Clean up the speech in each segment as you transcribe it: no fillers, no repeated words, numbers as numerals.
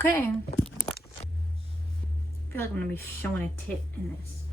Okay. I feel like I'm gonna be showing a tit in this.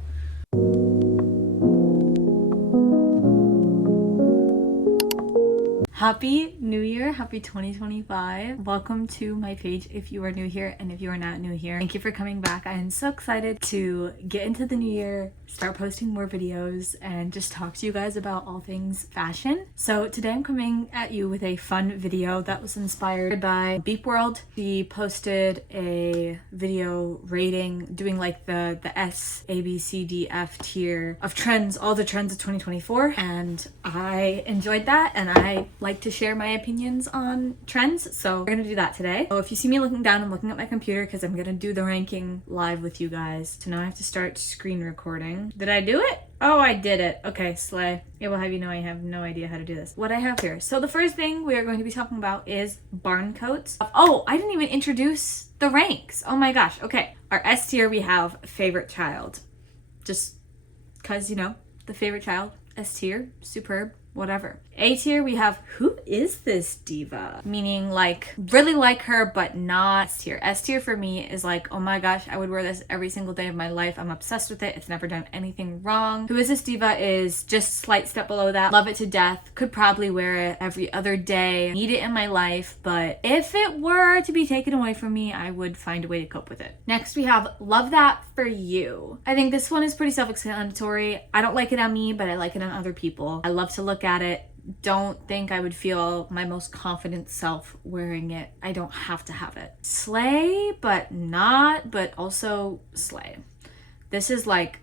Happy New Year, happy 2025. Welcome to my page if you are new here, and if you are not new here, thank you for coming back. I am so excited to get into the new year, start posting more videos, and just talk to you guys about all things fashion. So today I'm coming at you with a fun video that was inspired by Beep World. He posted a video rating, doing like the S, A, B, C, D, F tier of trends, all the trends of 2024, and I enjoyed that, and I like to share my opinions on trends, so we're gonna do that today. So if you see me looking down, I'm looking at my computer because I'm gonna do the ranking live with you guys. So now I have to start screen recording. Did I do it? Oh, I did it. Okay, slay. It will have you know I have no idea how to do this. What I have here. So the first thing we are going to be talking about is barn coats. Oh, I didn't even introduce the ranks. Oh my gosh. Okay. Our S tier, we have favorite child. Just because, you know, the favorite child. S tier, superb, whatever. A tier, we have who is this diva? Meaning like really like her, but not S tier. S tier for me is like, oh my gosh, I would wear this every single day of my life. I'm obsessed with it. It's never done anything wrong. Who is this diva is just slight step below that. Love it to death. Could probably wear it every other day. Need it in my life, but if it were to be taken away from me, I would find a way to cope with it. Next, we have love that for you. I think this one is pretty self-explanatory. I don't like it on me, but I like it on other people. I love to look at it. Don't think I would feel my most confident self wearing it. I don't have to have it. Slay, but not, but also slay. This is like,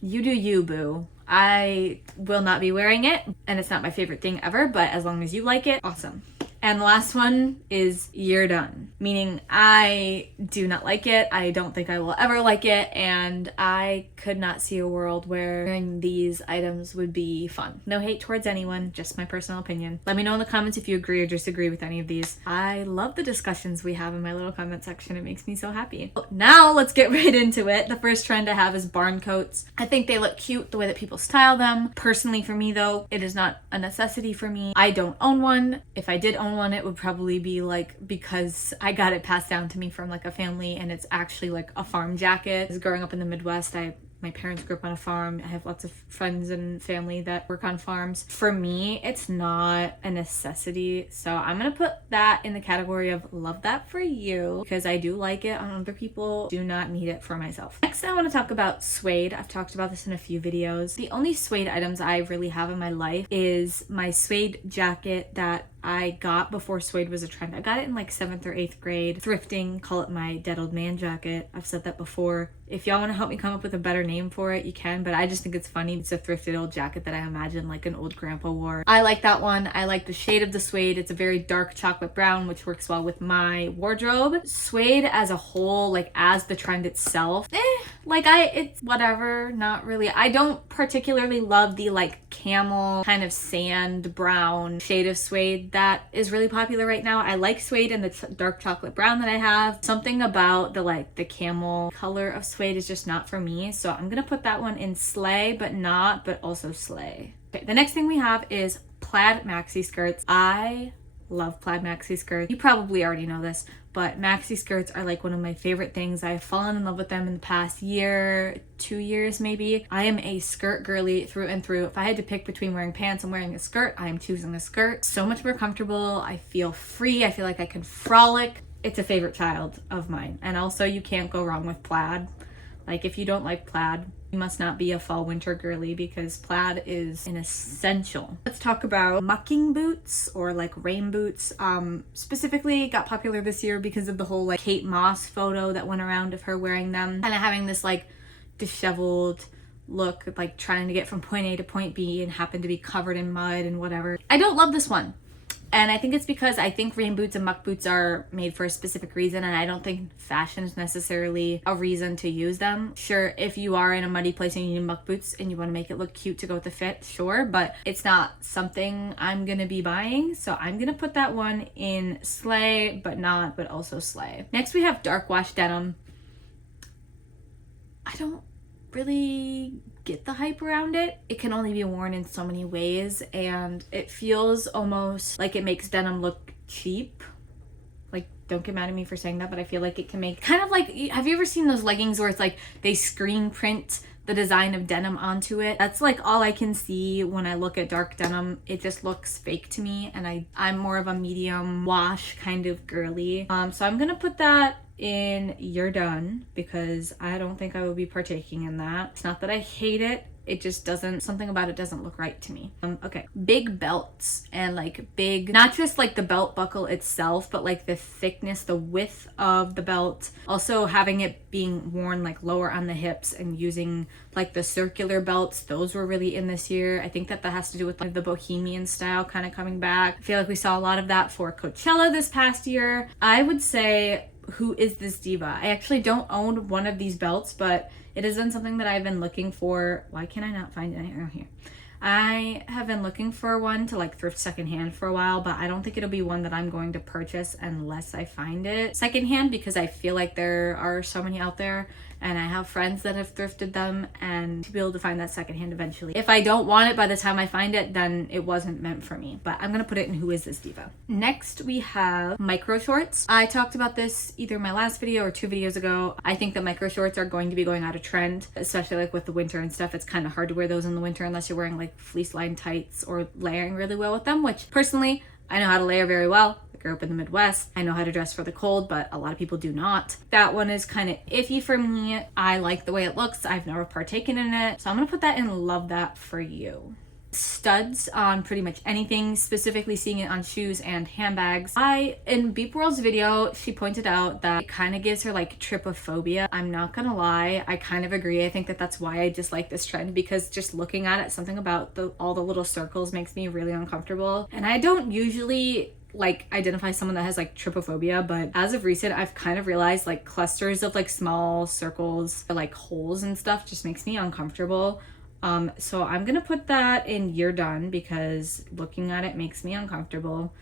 you do you, boo. I will not be wearing it, and it's not my favorite thing ever, but as long as you like it, awesome. And the last one is you're done, meaning I do not like it. I don't think I will ever like it, and I could not see a world where wearing these items would be fun. No hate towards anyone, just my personal opinion. Let me know in the comments if you agree or disagree with any of these. I love the discussions we have in my little comment section. It makes me so happy. Now let's get right into it. The first trend I have is barn coats. I think they look cute the way that people style them. Personally for me though, it is not a necessity for me. I don't own one. If I did own one, it would probably be like because I got it passed down to me from like a family, and it's actually like a farm jacket. As growing up in the Midwest, my parents grew up on a farm. I have lots of friends and family that work on farms. For me, it's not a necessity. So I'm gonna put that in the category of love that for you because I do like it on other people. Do not need it for myself. Next, I want to talk about suede. I've talked about this in a few videos. The only suede items I really have in my life is my suede jacket that I got before suede was a trend. I got it in like 7th or 8th grade. Thrifting, call it my dead old man jacket. I've said that before. If y'all want to help me come up with a better name for it, you can, but I just think it's funny. It's a thrifted old jacket that I imagine like an old grandpa wore. I like that one. I like the shade of the suede. It's a very dark chocolate brown, which works well with my wardrobe. Suede as a whole, like as the trend itself, it's whatever, not really. I don't particularly love the like camel kind of sand brown shade of suede that is really popular right now. I like suede and the dark chocolate brown that I have. Something about the camel color of suede is just not for me, so I'm gonna put that one in slay, but also slay. Okay, the next thing we have is plaid maxi skirts. I love plaid maxi skirts. You probably already know this, but maxi skirts are like one of my favorite things. I've fallen in love with them in the past year, 2 years maybe. I am a skirt girly through and through. If I had to pick between wearing pants and wearing a skirt, I am choosing a skirt. So much more comfortable. I feel free. I feel like I can frolic. It's a favorite child of mine. And also you can't go wrong with plaid. Like if you don't like plaid, you must not be a fall winter girly because plaid is an essential. Let's talk about mucking boots or like rain boots. Specifically got popular this year because of the whole like Kate Moss photo that went around of her wearing them. Kind of having this like disheveled look, like trying to get from point A to point B and happen to be covered in mud and whatever. I don't love this one. And I think it's because I think rain boots and muck boots are made for a specific reason, and I don't think fashion is necessarily a reason to use them. Sure, if you are in a muddy place and you need muck boots and you want to make it look cute to go with the fit, sure, but it's not something I'm gonna be buying, so I'm gonna put that one in slay, but also slay. Next we have dark wash denim. I don't really get the hype around it. It can only be worn in so many ways, and it feels almost like it makes denim look cheap. Like don't get mad at me for saying that, but I feel like it can make kind of like, have you ever seen those leggings where it's like they screen print the design of denim onto it? That's like all I can see when I look at dark denim. It just looks fake to me, and I'm more of a medium wash kind of girly. So I'm gonna put that in You're Done because I don't think I would be partaking in that. It's not that I hate it, it just doesn't, something about it doesn't look right to me. Okay, big belts and like big, not just like the belt buckle itself, but like the thickness, the width of the belt. Also having it being worn like lower on the hips and using like the circular belts, those were really in this year. I think that has to do with like the bohemian style kind of coming back. I feel like we saw a lot of that for Coachella this past year. I would say, who is this diva? I actually don't own one of these belts, but it has been something that I've been looking for. Why can I not find it? Oh, here. I have been looking for one to like thrift secondhand for a while, but I don't think it'll be one that I'm going to purchase unless I find it secondhand, because I feel like there are so many out there and I have friends that have thrifted them, and to be able to find that secondhand eventually. If I don't want it by the time I find it, then it wasn't meant for me, but I'm gonna put it in Who Is This Diva. Next we have micro shorts. I talked about this either in my last video or 2 videos ago. I think that micro shorts are going to be going out of trend, especially like with the winter and stuff. It's kind of hard to wear those in the winter unless you're wearing like fleece lined tights or layering really well with them, which personally I know how to layer very well. I grew up in the Midwest. I know how to dress for the cold, but a lot of people do not. That one is kind of iffy for me. I like the way it looks. I've never partaken in it, so I'm gonna put that in Love That For You. Studs on pretty much anything, specifically seeing it on shoes and handbags. In Beep World's video, she pointed out that it kind of gives her like trypophobia. I'm not gonna lie, I kind of agree. I think that that's why I dislike this trend, because just looking at it, something about all the little circles makes me really uncomfortable. And I don't usually like identify someone that has like trypophobia, but as of recent I've kind of realized like clusters of like small circles or like holes and stuff just makes me uncomfortable. So I'm gonna put that in You're Done because looking at it makes me uncomfortable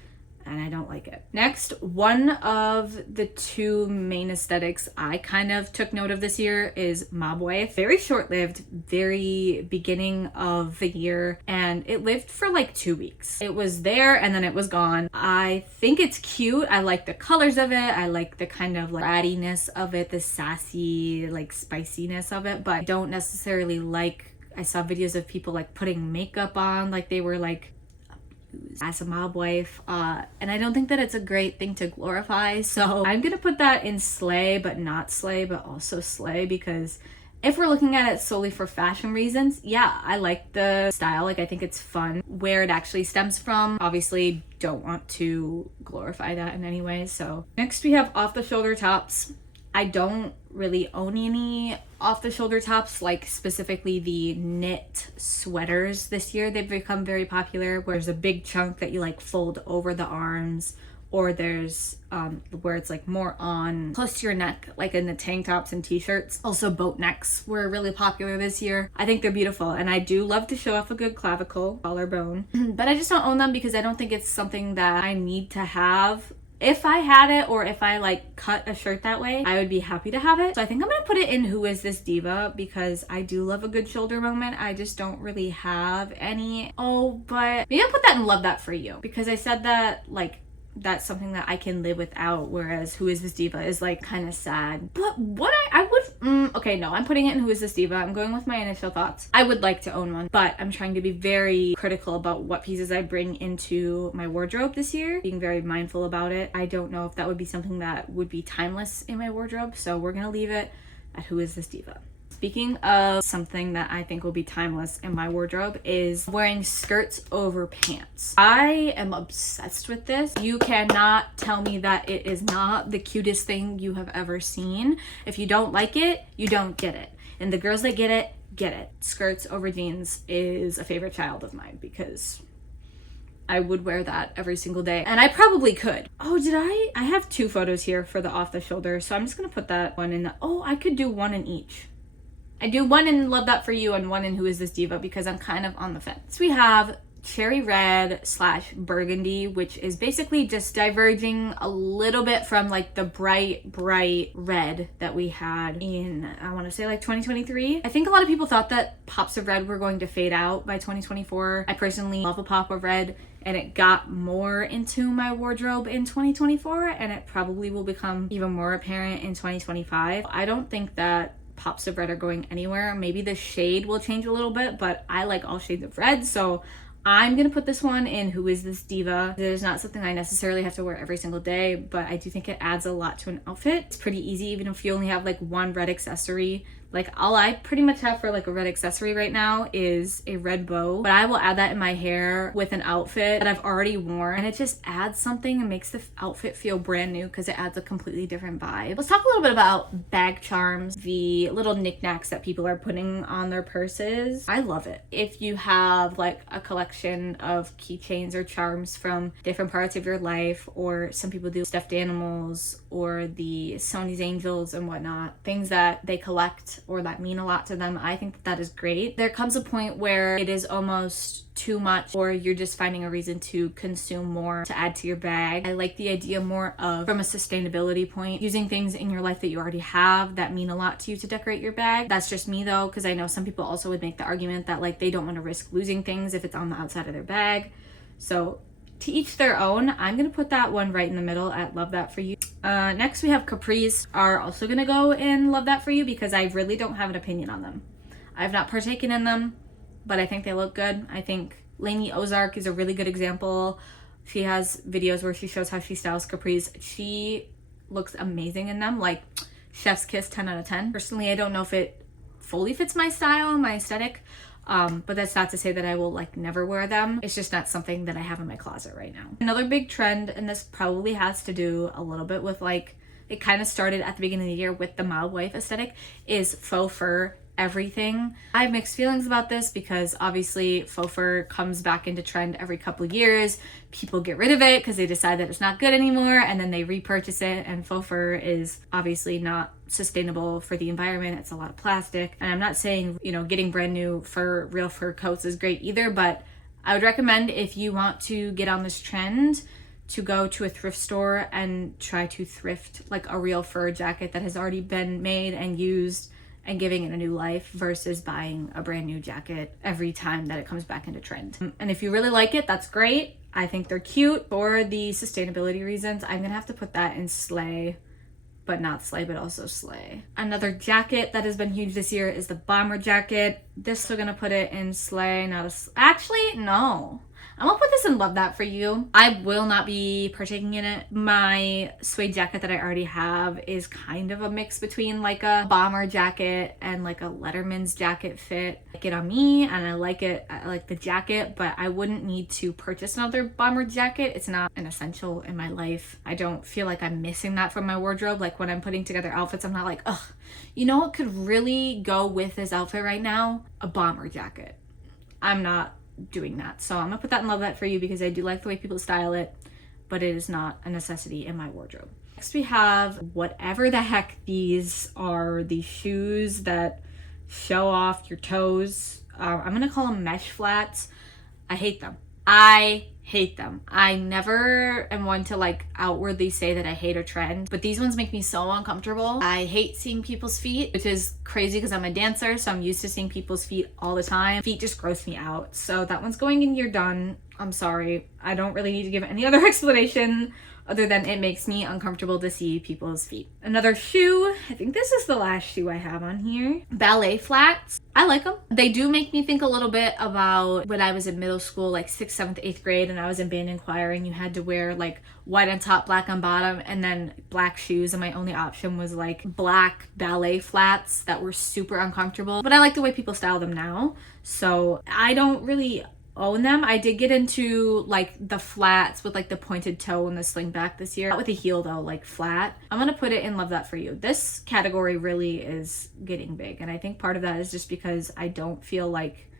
and I don't like it. Next, one of the 2 main aesthetics I kind of took note of this year is mob wife. Very short-lived, very beginning of the year, and it lived for like 2 weeks. It was there and then it was gone. I think it's cute. I like the colors of it. I like the kind of like rattiness of it, the sassy like spiciness of it, but I don't necessarily like, I saw videos of people like putting makeup on like they were like as a mob wife, and I don't think that it's a great thing to glorify, so I'm gonna put that in slay, but not slay, but also slay, because if we're looking at it solely for fashion reasons, yeah, I like the style. Like I think it's fun. Where it actually stems from, obviously don't want to glorify that in any way. So next we have off the shoulder tops. I don't really own any off the shoulder tops, like specifically the knit sweaters this year. They've become very popular where there's a big chunk that you like fold over the arms, or there's where it's like more on close to your neck, like in the tank tops and t-shirts. Also boat necks were really popular this year. I think they're beautiful, and I do love to show off a good clavicle, collarbone, but I just don't own them because I don't think it's something that I need to have. If I had it, or if I like cut a shirt that way, I would be happy to have it. So I think I'm gonna put it in Who Is This Diva because I do love a good shoulder moment. I just don't really have any. Oh, but maybe I'll put that in Love That For You because I said that like that's something that I can live without, whereas Who Is This Diva is like kind of sad. But what I would okay, no, I'm putting it in Who Is This Diva. I'm going with my initial thoughts. I would like to own one, but I'm trying to be very critical about what pieces I bring into my wardrobe this year, being very mindful about it. I don't know if that would be something that would be timeless in my wardrobe, so we're gonna leave it at Who Is This Diva. Speaking of something that I think will be timeless in my wardrobe is wearing skirts over pants. I am obsessed with this. You cannot tell me that it is not the cutest thing you have ever seen. If you don't like it, you don't get it. And the girls that get it, get it. Skirts over jeans is a favorite child of mine because I would wear that every single day, and I probably could. Oh, did I have 2 photos here for the off the shoulder, so I'm just gonna put that one in the, oh, I could do one in each. I do one in Love That For You and one in Who Is This Diva because I'm kind of on the fence. We have cherry red / burgundy, which is basically just diverging a little bit from like the bright red that we had in, I want to say like 2023. I think a lot of people thought that pops of red were going to fade out by 2024. I personally love a pop of red and it got more into my wardrobe in 2024, and it probably will become even more apparent in 2025. I don't think that pops of red are going anywhere. Maybe the shade will change a little bit, but I like all shades of red, so I'm gonna put this one in Who Is This Diva. It is not something I necessarily have to wear every single day, but I do think it adds a lot to an outfit. It's pretty easy, even if you only have like one red accessory. Like all I pretty much have for like a red accessory right now is a red bow, but I will add that in my hair with an outfit that I've already worn, and it just adds something and makes the outfit feel brand new because it adds a completely different vibe. Let's talk a little bit about bag charms, the little knickknacks that people are putting on their purses. I love it. If you have like a collection of keychains or charms from different parts of your life, or some people do stuffed animals or the Sony's Angels and whatnot, things that they collect or that mean a lot to them, I think that is great. There comes a point where it is almost too much, or you're just finding a reason to consume more to add to your bag. I like the idea more of, from a sustainability point, using things in your life that you already have that mean a lot to you to decorate your bag. That's just me though, because I know some people also would make the argument that like they don't want to risk losing things if it's on the outside of their bag. So to each their own. I'm gonna put that one right in the middle at Love That For You. Next we have capris are also gonna go in Love That For You because I really don't have an opinion on them. I've not partaken in them, but I think they look good. I think Lainey Ozark is a really good example. She has videos where she shows how she styles capris. She looks amazing in them, like chef's kiss, 10 out of 10. Personally, I don't know if it fully fits my style, my aesthetic, but that's not to say that I will like never wear them. It's just not something that I have in my closet right now. Another big trend, and this probably has to do a little bit with like, it kind of started at the beginning of the year with the mild wife aesthetic, is faux fur everything. I have mixed feelings about this because obviously faux fur comes back into trend every couple of years. People get rid of it because they decide that it's not good anymore, and then they repurchase it, and faux fur is obviously not sustainable for the environment. It's a lot of plastic, and I'm not saying, you know, getting brand new fur, real fur coats is great either, but I would recommend, if you want to get on this trend, to go to a thrift store and try to thrift like a real fur jacket that has already been made and used and giving it a new life, versus buying a brand new jacket every time that it comes back into trend. And if you really like it, that's great. I think they're cute. For the sustainability reasons, I'm gonna have to put that in Slay, but not Slay, but also Slay. Another jacket that has been huge this year is the bomber jacket. This, still gonna put it in Slay, not a, actually, no. I'm gonna put this in Love That For You. I will not be partaking in it. My suede jacket that I already have is kind of a mix between like a bomber jacket and like a Letterman's jacket fit. I like it on me, and I like it, I like the jacket, but I wouldn't need to purchase another bomber jacket. It's not an essential in my life. I don't feel like I'm missing that from my wardrobe. Like when I'm putting together outfits, I'm not like, ugh, you know what could really go with this outfit right now? A bomber jacket. I'm not doing that. So I'm gonna put that in Love That For You because I do like the way people style it, but it is not a necessity in my wardrobe. Next we have whatever the heck these are, these shoes that show off your toes. I'm gonna call them mesh flats. I hate them. I hate them. I never am one to like outwardly say that I hate a trend, but these ones make me so uncomfortable. I hate seeing people's feet, which is crazy because I'm a dancer, so I'm used to seeing people's feet all the time. Feet just gross me out. So that one's going in You're Done. I'm sorry. I don't really need to give any other explanation other than it makes me uncomfortable to see people's feet. Another shoe, I think this is the last shoe I have on here. Ballet flats. I like them. They do make me think a little bit about when I was in middle school, like 6th, 7th, 8th grade, and I was in band and choir, and you had to wear like white on top, black on bottom, and then black shoes, and my only option was like black ballet flats that were super uncomfortable. But I like the way people style them now, so I don't really own them. I did get into like the flats with like the pointed toe and the sling back this year. Not with a heel though, like flat. I'm gonna put it in Love That For You. This category really is getting big, and I think part of that is just because I don't feel like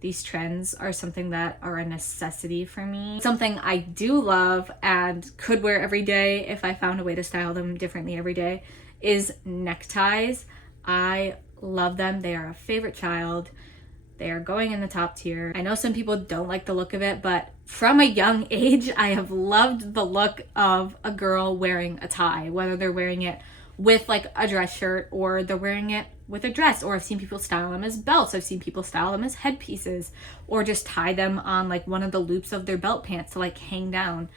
these trends are something that are a necessity for me. Something I do love and could wear every day if I found a way to style them differently every day is neckties. I love them. They are a favorite child. They are going in the top tier. I know some people don't like the look of it, but from a young age, I have loved the look of a girl wearing a tie, whether they're wearing it with like a dress shirt, or they're wearing it with a dress, or I've seen people style them as belts. I've seen people style them as headpieces, or just tie them on like one of the loops of their belt pants to like hang down.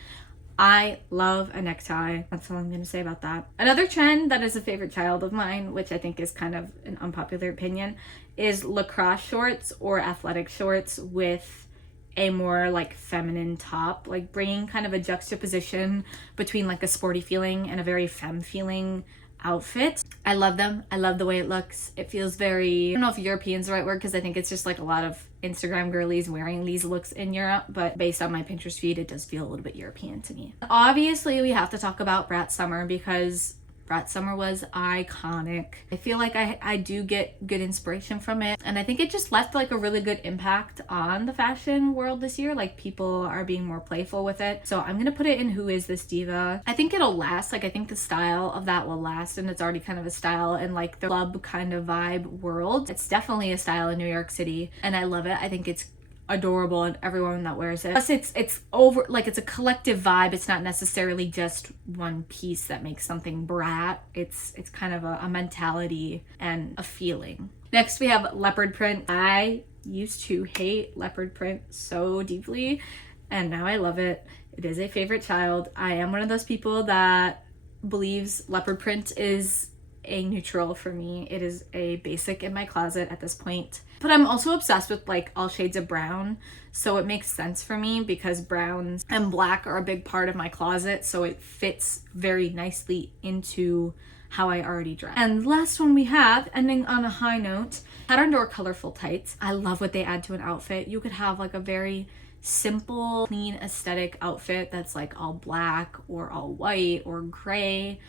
I love a necktie. That's all I'm going to say about that. Another trend that is a favorite child of mine, which I think is kind of an unpopular opinion, is lacrosse shorts or athletic shorts with a more like feminine top, like bringing kind of a juxtaposition between like a sporty feeling and a very femme feeling outfit. I love them. I love the way it looks. It feels very, I don't know if European's the right word, because I think it's just like a lot of Instagram girlies wearing these looks in Europe, but based on my Pinterest feed, it does feel a little bit European to me. Obviously, we have to talk about Brat Summer, because Brat Summer was iconic. I feel like I do get good inspiration from it, and I think it just left like a really good impact on the fashion world this year. Like, people are being more playful with it. So I'm gonna put it in Who Is This Diva. I think it'll last. Like, I think the style of that will last, and it's already kind of a style in like the club kind of vibe world. It's definitely a style in New York City, and I love it. I think it's adorable and everyone that wears it. Plus it's over, like, it's a collective vibe. It's not necessarily just one piece that makes something brat. It's kind of a mentality and a feeling. Next we have leopard print. I used to hate leopard print so deeply, and now I love it. It is a favorite child. I am one of those people that believes leopard print is a neutral for me. It is a basic in my closet at this point. But I'm also obsessed with like all shades of brown, so it makes sense for me because browns and black are a big part of my closet, so it fits very nicely into how I already dress. And last one we have, ending on a high note, patterned or colorful tights. I love what they add to an outfit. You could have like a very simple, clean aesthetic outfit that's like all black or all white or gray,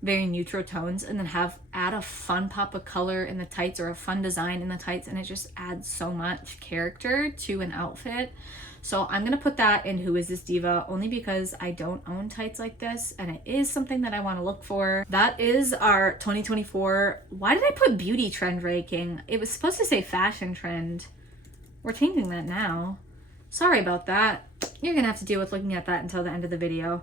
very neutral tones, and then add a fun pop of color in the tights or a fun design in the tights, and it just adds so much character to an outfit. So I'm gonna put that in Who Is This Diva, only because I don't own tights like this, and it is something that I want to look for. That is our 2024. Why did I put beauty trend ranking? It was supposed to say fashion trend. We're changing that now. Sorry about that. You're gonna have to deal with looking at that until the end of the video.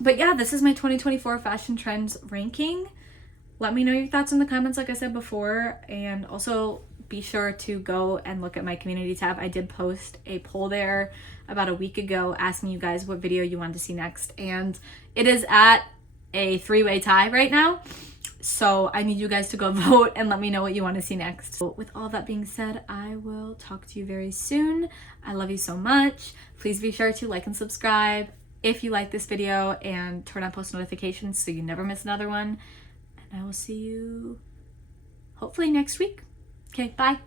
But yeah, this is my 2024 fashion trends ranking. Let me know your thoughts in the comments, like I said before, and also be sure to go and look at my community tab. I did post a poll there about a week ago asking you guys what video you wanted to see next, and it is at a 3-way tie right now. So I need you guys to go vote and let me know what you want to see next. So with all that being said, I will talk to you very soon. I love you so much. Please be sure to like and subscribe if you like this video, and turn on post notifications so you never miss another one. And I will see you hopefully next week. Okay, bye.